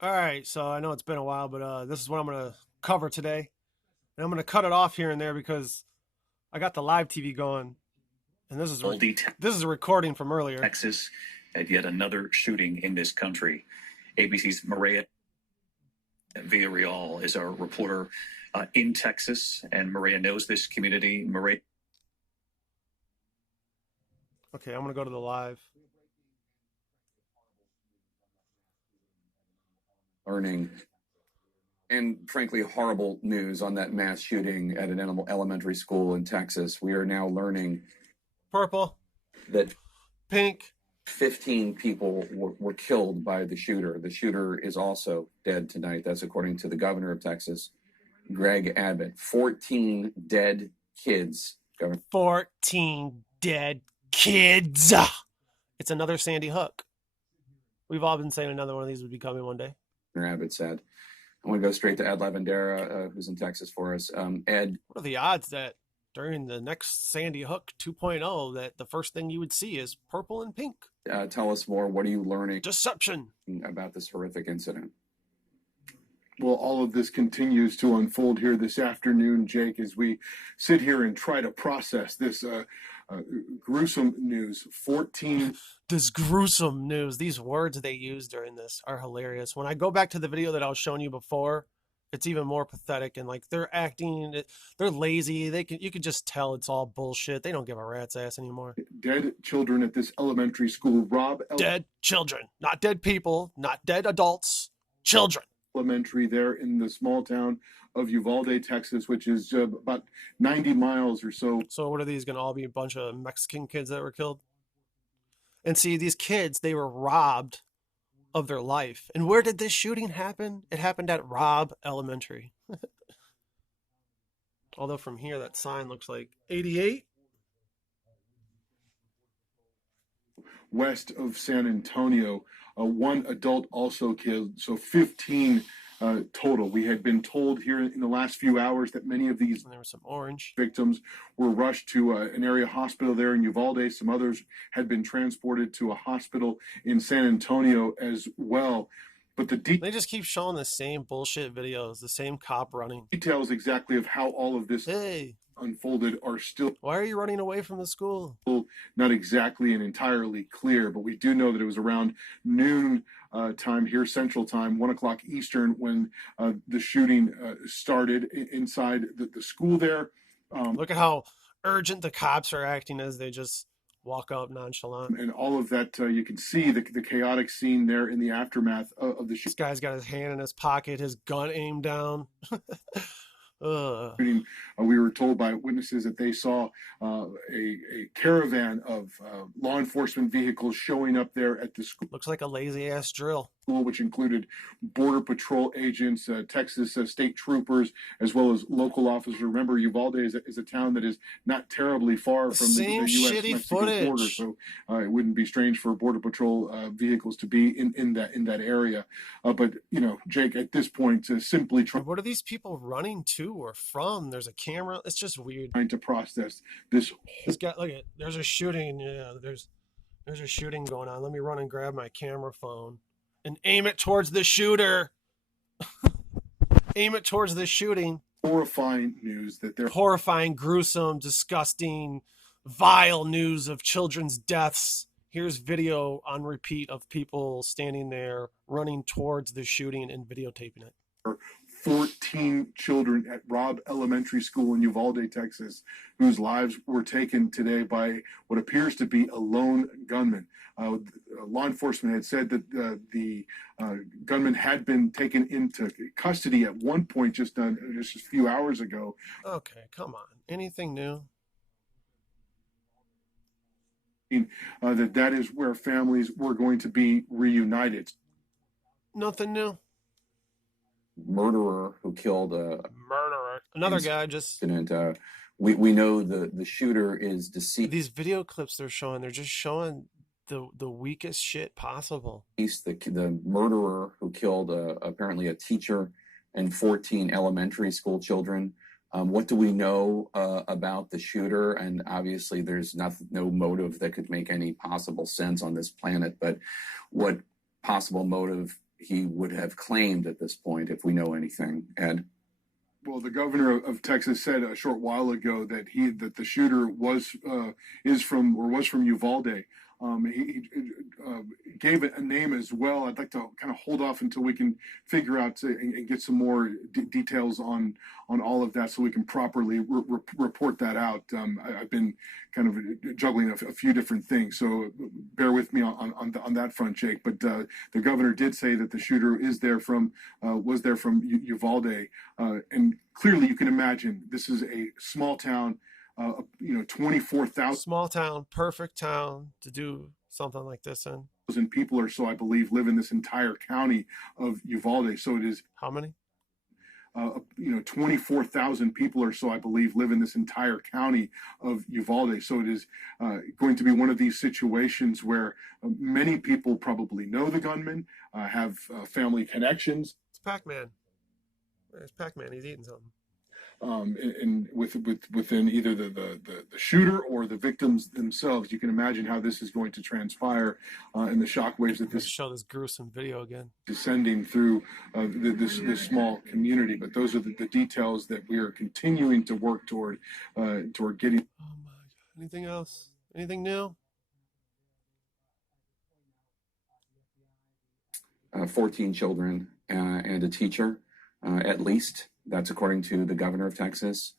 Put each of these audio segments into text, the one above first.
All right, so I know it's been a while, but this is what I'm gonna cover today, and I'm gonna cut it off here and there because I got the live TV going, and this is a recording from earlier. Texas at yet another shooting in this country. ABC's Maria Villarreal is our reporter in Texas, and Maria knows this community. Maria, Okay, I'm gonna go to the live. Learning and frankly horrible news on that mass shooting at an elementary school in Texas. We are now learning Purple, that pink. 15 people were killed by the shooter. The shooter is also dead tonight. That's according to the governor of Texas, Greg Abbott. 14 dead kids. 14 dead kids. It's another Sandy Hook. We've all been saying another one of these would be coming one day. Abbott said. I want to go straight to Ed Lavandera, who's in Texas for us. Ed, what are the odds that during the next Sandy Hook 2.0 that the first thing you would see is purple and pink? Tell us more. What are you learning? Deception About this horrific incident. Well, all of this continues to unfold here this afternoon, Jake, as we sit here and try to process this gruesome news. 14. This gruesome news. These words they use during this are hilarious. When I go back to the video that I was showing you before, it's even more pathetic, and like they're acting, they're lazy. You can just tell it's all bullshit. They don't give a rat's ass anymore. Dead children at this elementary school. Robb. Dead children, not dead people, not dead adults, children. Elementary there in the small town of Uvalde, Texas, which is about 90 miles or so. So what are these going to all be? A bunch of Mexican kids that were killed? And see, these kids, they were robbed of their life. And where did this shooting happen? It happened at Robb Elementary. Although from here, that sign looks like 88. West of San Antonio. One adult also killed, so 15 total. We had been told here in the last few hours that many of these and there was some orange victims were rushed to an area hospital there in Uvalde. Some others had been transported to a hospital in San Antonio as well. But they just keep showing the same bullshit videos, the same cop running. Details exactly of how all of this unfolded are still. Why are you running away from the school? Not exactly and entirely clear, but we do know that it was around noon time here, Central Time, 1 o'clock Eastern, when the shooting started inside the school there. Look at how urgent the cops are acting as they just walk up nonchalant. And all of that, you can see the chaotic scene there in the aftermath of the shooting. This guy's got his hand in his pocket, his gun aimed down. We were told by witnesses that they saw a caravan of law enforcement vehicles showing up there at the school. Looks like a lazy ass drill. Which included Border Patrol agents, Texas state troopers, as well as local officers. Remember, Uvalde is a town that is not terribly far from the U.S.-Mexico border, so it wouldn't be strange for Border Patrol vehicles to be in that area. But you know, Jake, at this point, simply trying. What are these people running to or from? There's a camera. It's just weird. Trying to process this. This guy, look at. There's a shooting. Yeah, there's a shooting going on. Let me run and grab my camera phone and aim it towards the shooter. Aim it towards the shooting. Horrifying news that they're horrifying, gruesome, disgusting, vile news of children's deaths. Here's video on repeat of people standing there running towards the shooting and videotaping it. 14 children at Robb Elementary School in Uvalde, Texas, whose lives were taken today by what appears to be a lone gunman. Law enforcement had said that the gunman had been taken into custody at one point just a few hours ago. Okay, come on. Anything new? That is where families were going to be reunited. Nothing new. Murderer who killed another guy just. And we know the shooter is deceased. These video clips they're just showing the weakest shit possible. The murderer who killed apparently a teacher and 14 elementary school children. What do we know about the shooter? And obviously there's no motive that could make any possible sense on this planet, but what possible motive he would have claimed at this point, if we know anything. Ed? Well, the governor of Texas said a short while ago that the shooter was from Uvalde. He gave it a name as well. I'd like to kind of hold off until we can figure out and get some more details on all of that, so we can properly report that out. I've been kind of juggling a few different things, so bear with me on that front, Jake. But the governor did say that the shooter was there from Uvalde, and clearly you can imagine this is a small town. 24,000 small town, perfect town to do something like this in. People or so, I believe, live in this entire county of Uvalde. So it is how many? 24,000 people or so, I believe, live in this entire county of Uvalde. So it is going to be one of these situations where many people probably know the gunman, have family connections. It's Pac-Man. There's Pac-Man. He's eating something. And within either the shooter or the victims themselves, you can imagine how this is going to transpire, and the shockwaves that this show this gruesome video again descending through this small community. But those are the details that we are continuing to work toward getting. Oh my God! Anything else? Anything new? 14 children and a teacher, at least. That's according to the governor of Texas,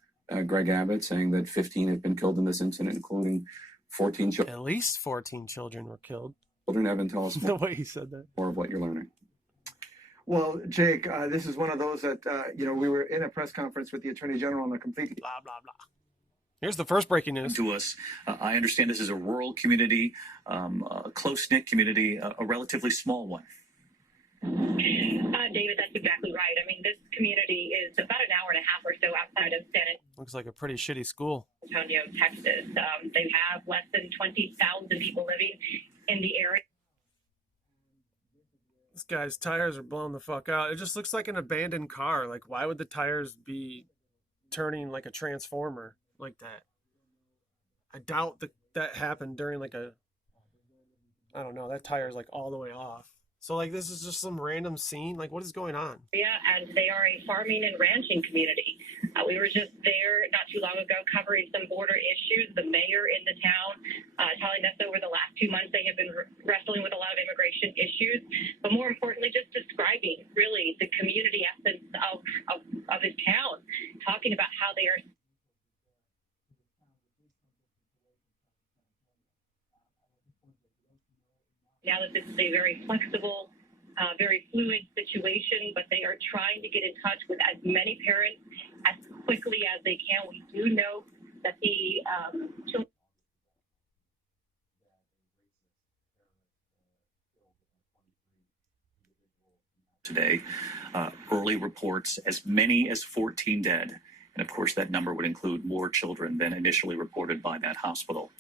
Greg Abbott, saying that 15 have been killed in this incident, including 14 children. At least 14 children were killed. Evan, tell us more, the way he said that. More of what you're learning. Well, Jake, this is one of those that, we were in a press conference with the Attorney General on a completely... Blah, blah, blah. Here's the first breaking news. To us, I understand this is a rural community, a close-knit community, a relatively small one. David, that's exactly right. I mean, this community is about an hour and a half or so outside of San Looks like a pretty shitty school. Antonio, Texas. They have less than 20,000 people living in the area. This guy's tires are blown the fuck out. It just looks like an abandoned car. Like, why would the tires be turning like a transformer like that? I doubt that happened during like I don't know, that tire's like all the way off. So, like, this is just some random scene? Like, what is going on? Yeah, and they are a farming and ranching community. We were just there not too long ago covering some border issues. The mayor in the town telling us over the last 2 months they have been wrestling with a lot of immigration issues, but more importantly, just describing, really, the community essence of this town, talking about how they are... Now that this is a very flexible, very fluid situation, but they are trying to get in touch with as many parents as quickly as they can. We do know that the children... Today, early reports as many as 14 dead. And of course, that number would include more children than initially reported by that hospital.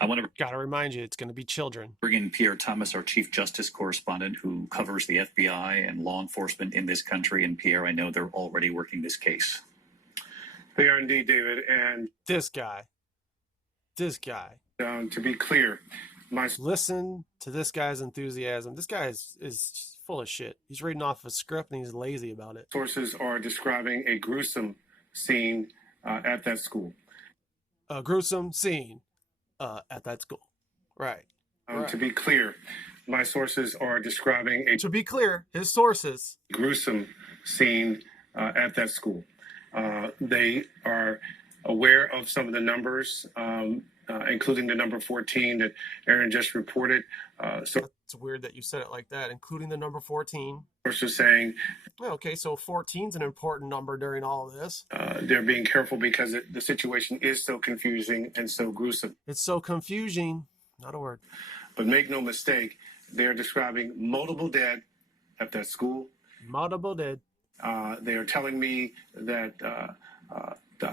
I want to remind you, it's going to be children. Bring in Pierre Thomas, our chief justice correspondent, who covers the FBI and law enforcement in this country. And Pierre, I know they're already working this case. They are indeed, David. And this guy. To be clear, listen to this guy's enthusiasm. This guy is full of shit. He's reading off a script and he's lazy about it. Sources are describing a gruesome scene at that school. A gruesome scene at that school. Right. To be clear, my sources are describing To be clear, his sources. Gruesome scene at that school. They are aware of some of the numbers, including the number 14 that Aaron just reported. So it's weird that you said it like that, including the number 14. Sources saying... Okay, so 14 is an important number during all of this. They're being careful because the situation is so confusing and so gruesome. It's so confusing. Not a word. But make no mistake, they're describing multiple dead at that school. Multiple dead. They are telling me that...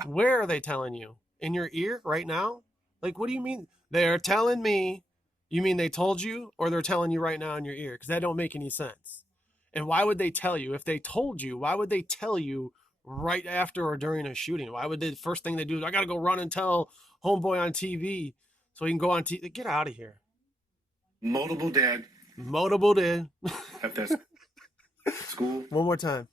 Where are they telling you? In your ear right now? Like, what do you mean? They're telling me... You mean they told you, or they're telling you right now in your ear? Because that don't make any sense. And why would they tell you? If they told you, why would they tell you right after or during a shooting? Why would the first thing they do is, I got to go run and tell homeboy on TV so he can go on TV? Get out of here. Multiple dead. Multiple dead. At this. School. One more time.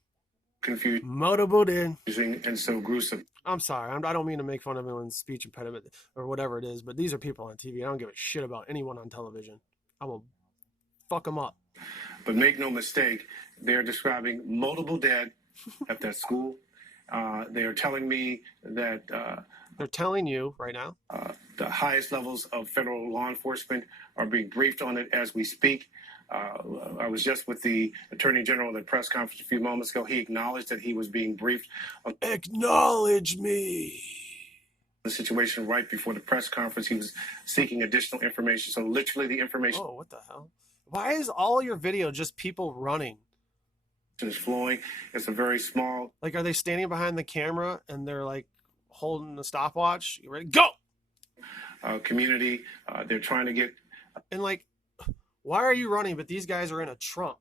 Confusing and so gruesome. I'm sorry. I don't mean to make fun of anyone's speech impediment or whatever it is, but these are people on TV. I don't give a shit about anyone on television. I will fuck them up. But make no mistake, they're describing multiple dead at that school. They are telling me that they're telling you right now the highest levels of federal law enforcement are being briefed on it as we speak. I was just with the Attorney General at the press conference a few moments ago. He acknowledged that he was being briefed on acknowledge me. The situation right before the press conference. He was seeking additional information. So literally the information. Oh, what the hell? Why is all your video just people running? Is flowing. It's a very small. Like, are they standing behind the camera and they're like holding the stopwatch? You ready? Go! Community. They're trying to get. And like, why are you running? But these guys are in a trunk.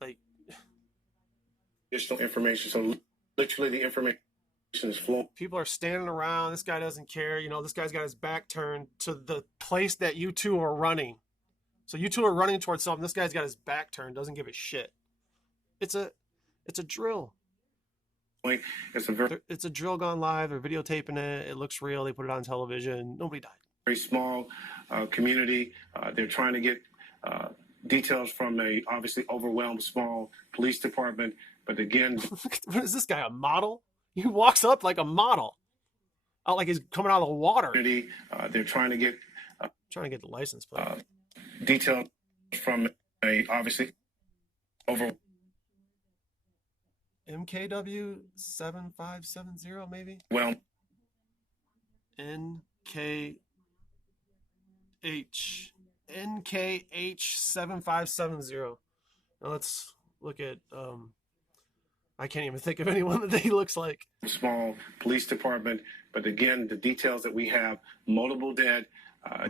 Like, additional information. So literally the information is flowing. People are standing around. This guy doesn't care. You know, this guy's got his back turned to the place that you two are running. So you two are running towards something. This guy's got his back turned, doesn't give a shit. It's a drill. It's a drill gone live. They're videotaping it. It looks real. They put it on television. Nobody died. Very small community. They're trying to get details from a obviously overwhelmed small police department. But again, what is this guy, a model? He walks up like a model, out like he's coming out of the water. They're trying to get the license plate. Details from a obviously over. MKW 7570 maybe. Well, NKH 7570. Now let's look at I can't even think of anyone that he looks like. Small police department, but again, the details that we have: multiple dead.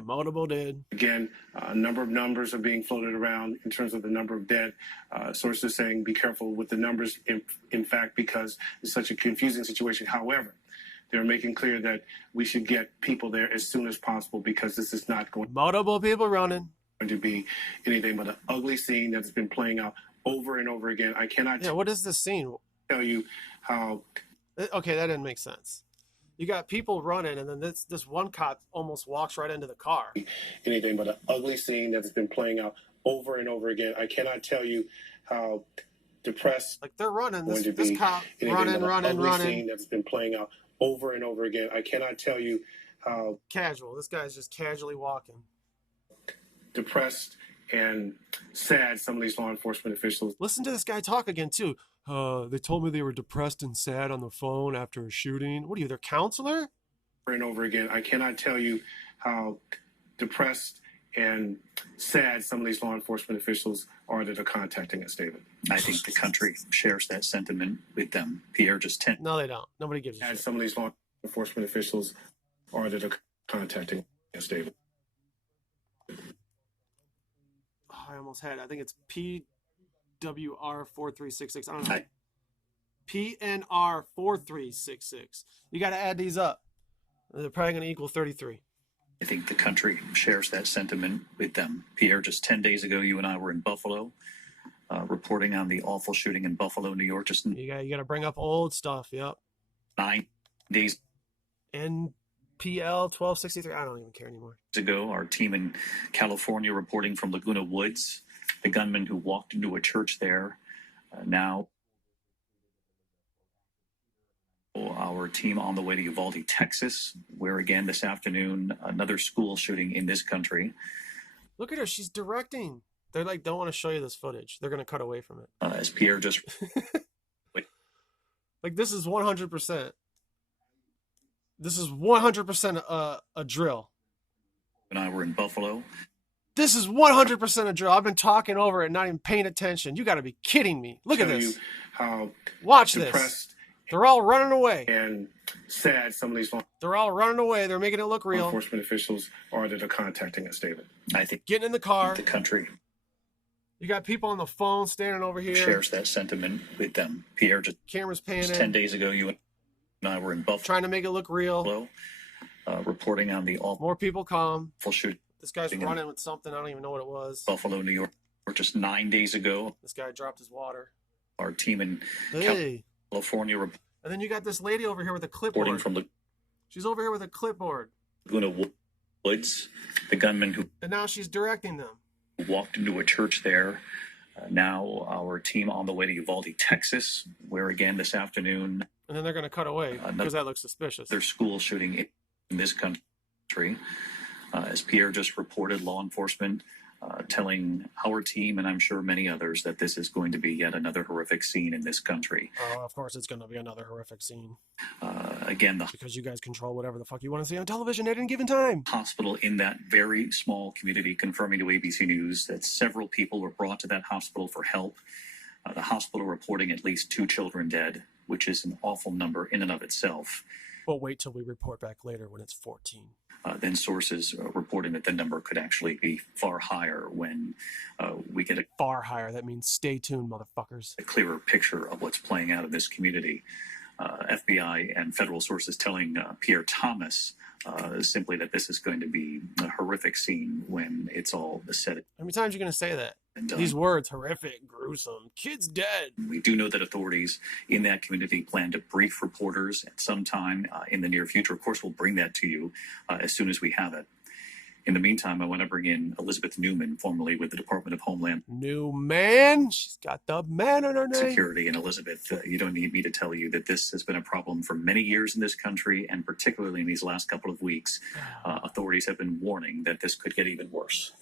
Multiple dead. Again, a number of numbers are being floated around in terms of the number of dead. Sources saying be careful with the numbers, in fact, because it's such a confusing situation. However, they're making clear that we should get people there as soon as possible because this is not going multiple people running to be anything but an ugly scene that's been playing out over and over again. I cannot. Yeah, what is this scene? Tell you how. Okay, that didn't make sense. You got people running, and then this one cop almost walks right into the car. Anything but an ugly scene that's been playing out over and over again. I cannot tell you how depressed. Like they're running. This cop running. Scene that's been playing out over and over again. I cannot tell you how casual. This guy's just casually walking. Depressed and sad. Some of these law enforcement officials. Listen to this guy talk again too. They told me they were depressed and sad on the phone after a shooting. What are you, their counselor? Over and over again. I cannot tell you how depressed and sad some of these law enforcement officials are that are contacting us, David. I think the country shares that sentiment with them. Pierre just No, they don't. Nobody gives a shit. Some of these law enforcement officials are that are contacting us, David. Oh, I almost had it. I think it's PWR4366. I don't know. PNR4366. You got to add these up. They're probably going to equal 33. I think the country shares that sentiment with them. Pierre, just 10 days ago, you and I were in Buffalo, reporting on the awful shooting in Buffalo, New York. You got to bring up old stuff. Yep. 9 days. NPL 1263. I don't even care anymore. Ago, our team in California reporting from Laguna Woods, the gunman who walked into a church there. Now, our team on the way to Uvalde, Texas, where again this afternoon, another school shooting in this country. Look at her. She's directing. They're like, don't want to show you this footage. They're going to cut away from it. As Pierre just... Like, this is 100%. This is 100% a drill. And I were in Buffalo. This is 100% a drill. I've been talking over it, not even paying attention. You got to be kidding me. Look at this. Watch this. They're all running away. And sad, some of these they're all running away. They're making it look real. Enforcement officials are that are contacting us, David. I think getting in the car. The country. You got people on the phone standing over here. Shares that sentiment with them. Pierre just cameras panning. 10 days ago, you and I were in Buffalo. Trying to make it look real. Reporting on the awful. More people calm. Full shoot. This guy's running with something. I don't even know what it was. Buffalo, New York. Or just 9 days ago, this guy dropped his water. Our team in California. And then you got this lady over here with a clipboard. She's over here with a clipboard. Laguna Woods, the gunman who... And now she's directing them. Walked into a church there. Now our team on the way to Uvalde, Texas, where again this afternoon... And then they're going to cut away because that looks suspicious. Their school shooting in this country. As Pierre just reported, law enforcement telling our team, and I'm sure many others, that this is going to be yet another horrific scene in this country. Oh, of course it's going to be another horrific scene. Again, because you guys control whatever the fuck you want to see on television at any given time. Hospital in that very small community confirming to ABC News that several people were brought to that hospital for help. The hospital reporting at least 2 children dead, which is an awful number in and of itself. We'll wait till we report back later when it's 14. Then sources reporting that the number could actually be far higher when we get a far higher. That means stay tuned, motherfuckers. A clearer picture of what's playing out in this community. FBI and federal sources telling Pierre Thomas simply that this is going to be a horrific scene when it's all said. How many times are you going to say that? These words, horrific, gruesome, kids dead. We do know that authorities in that community plan to brief reporters at some time in the near future. Of course, we'll bring that to you as soon as we have it. In the meantime, I want to bring in Elizabeth Newman, formerly with the Department of Homeland Newman. She's got the man in her name. Security. And Elizabeth, you don't need me to tell you that this has been a problem for many years in this country, and particularly in these last couple of weeks, authorities have been warning that this could get even worse.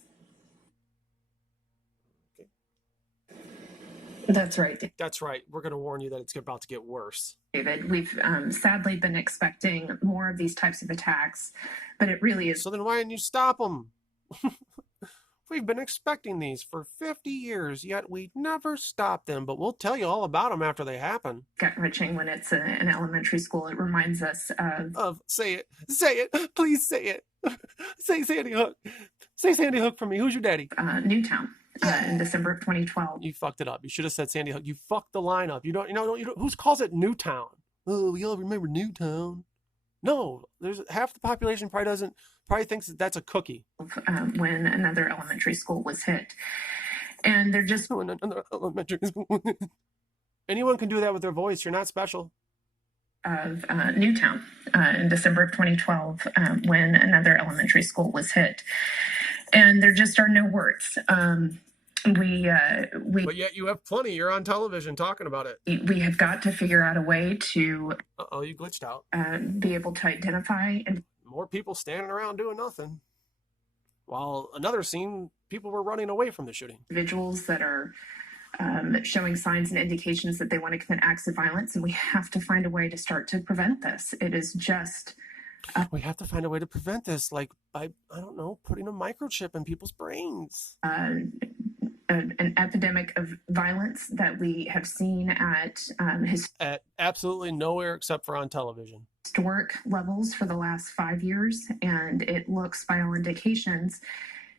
That's right. That's right. We're going to warn you that it's about to get worse. David, we've sadly been expecting more of these types of attacks, but it really is. So then why didn't you stop them? We've been expecting these for 50 years, yet we never stopped them, but we'll tell you all about them after they happen. Gut-wrenching when it's an elementary school. It reminds us of... Say it, please say it. Say Sandy Hook. Say Sandy Hook for me. Who's your daddy? Newtown. In December of 2012. You fucked it up. You should have said Sandy Hook. You fucked the line up. You don't, who calls it Newtown? Oh, we all remember Newtown. No, there's half the population probably thinks that that's a cookie. When another elementary school was hit. And they're just... Another elementary school. Anyone can do that with their voice. You're not special. Of Newtown in December of 2012 when another elementary school was hit. And there just are no words. But yet you have plenty. You're on television talking about it. We have got to figure out a way to... Uh-oh, you glitched out. Be able to identify... and more people standing around doing nothing. While another scene, people were running away from the shooting. Individuals that are showing signs and indications that they want to commit acts of violence, and we have to find a way to start to prevent this. It is just... we have to find a way to prevent this, like by, I don't know, putting a microchip in people's brains. An epidemic of violence that we have seen at absolutely nowhere except for on television. Historic levels for the last 5 years, and it looks, by all indications,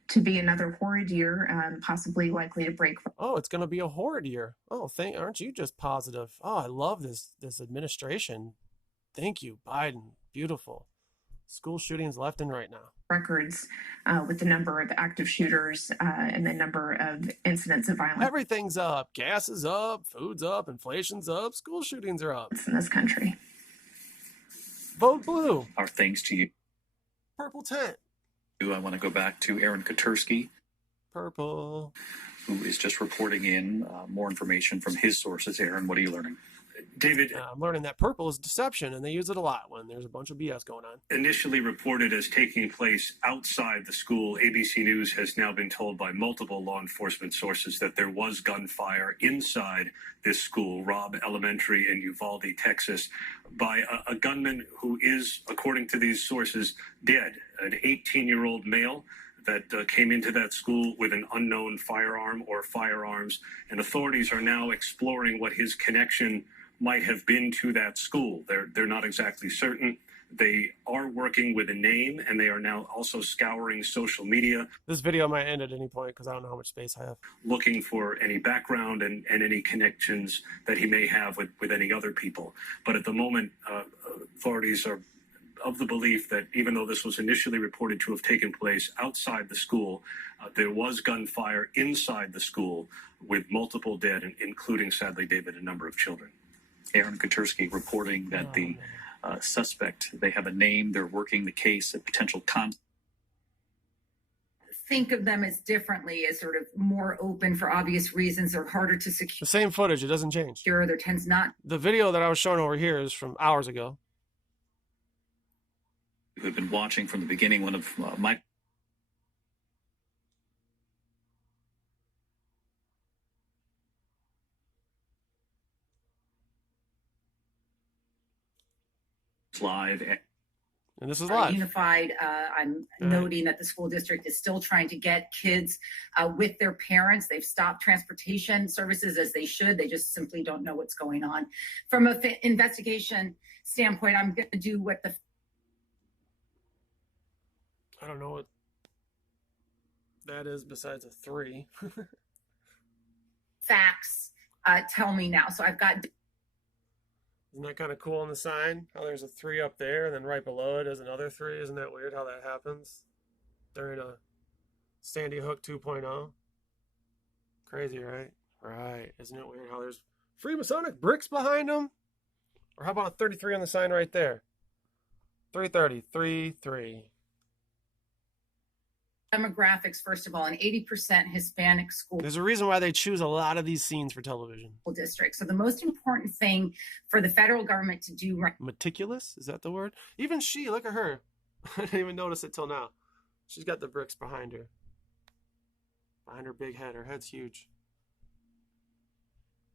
to be another horrid year, possibly likely to break. Oh, it's going to be a horrid year. Oh, aren't you just positive? Oh, I love this administration. Thank you, Biden. Beautiful. School shootings left and right now. Records with the number of active shooters and the number of incidents of violence. Everything's up. Gas is up. Food's up. Inflation's up. School shootings are up. In this country. Vote blue. Our thanks to you. Purple tent. I want to go back to Aaron Katursky. Purple. Who is just reporting in more information from his sources. Aaron, what are you learning? David, I'm learning that purple is deception, and they use it a lot when there's a bunch of BS going on. Initially reported as taking place outside the school, ABC News has now been told by multiple law enforcement sources that there was gunfire inside this school, Robb Elementary in Uvalde, Texas, by a gunman who is, according to these sources, dead, an 18-year-old male that came into that school with an unknown firearm or firearms, and authorities are now exploring what his connection might have been to that school. They're not exactly certain. They are working with a name, and they are now also scouring social media. This video might end at any point because I don't know how much space I have. Looking for any background and any connections that he may have with any other people. But at the moment, authorities are of the belief that even though this was initially reported to have taken place outside the school, there was gunfire inside the school with multiple dead, including, sadly, David, a number of children. Aaron Katersky reporting that the suspect, they have a name, they're working the case, a potential think of them as differently, as sort of more open for obvious reasons, or harder to secure. The same footage, it doesn't change. There tends not. The video that I was showing over here is from hours ago. Who've been watching from the beginning, one of my live. And this is live. Unified. I'm noting that the school district is still trying to get kids with their parents. They've stopped transportation services as they should. They just simply don't know what's going on. From an investigation standpoint, I'm going to do what I don't know what that is besides a 3. facts tell me now. So I've got. Isn't that kind of cool on the sign? How there's a 3 up there, and then right below it is another 3. Isn't that weird how that happens during a Sandy Hook 2.0? Crazy, right? Right. Isn't it weird how there's Freemasonic bricks behind them? Or how about a 33 on the sign right there? 330, 3. Demographics, first of all, an 80% Hispanic school. There's a reason why they choose a lot of these scenes for television. District. So the most important thing for the federal government to do right. Meticulous? Is that the word? Even she, look at her. I didn't even notice it till now. She's got the bricks behind her. Behind her big head. Her head's huge.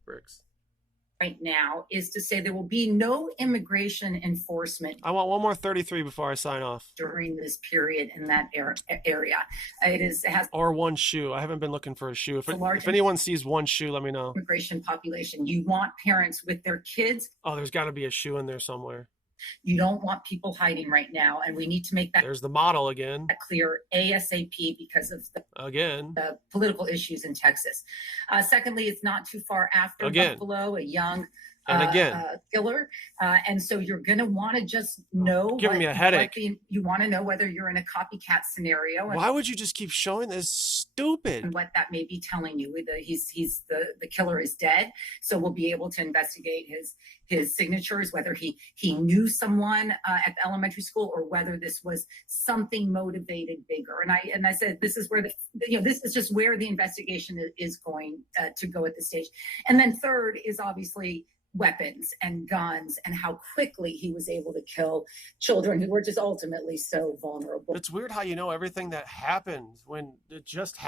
Bricks. Right now is to say there will be no immigration enforcement. I want one more 33 before I sign off. During this period in that area. It has. Or one shoe. I haven't been looking for a shoe. If anyone sees one shoe, let me know. Immigration population. You want parents with their kids. Oh, there's got to be a shoe in there somewhere. You don't want people hiding right now, and we need to make that. There's the model again. Clear ASAP because of the political issues in Texas. Secondly, it's not too far after Buffalo, a young killer, and so you're going to want to just know. Giving me a headache. You want to know whether you're in a copycat scenario. Why would you just keep showing this? Stupid. And what that may be telling you. The killer is dead, so we'll be able to investigate his signatures, whether he knew someone at the elementary school or whether this was something motivated bigger. And I said this is where this is just where the investigation is going to go at this stage. And then third is obviously weapons and guns and how quickly he was able to kill children who were just ultimately so vulnerable. It's weird how you know everything that happened when it just happened.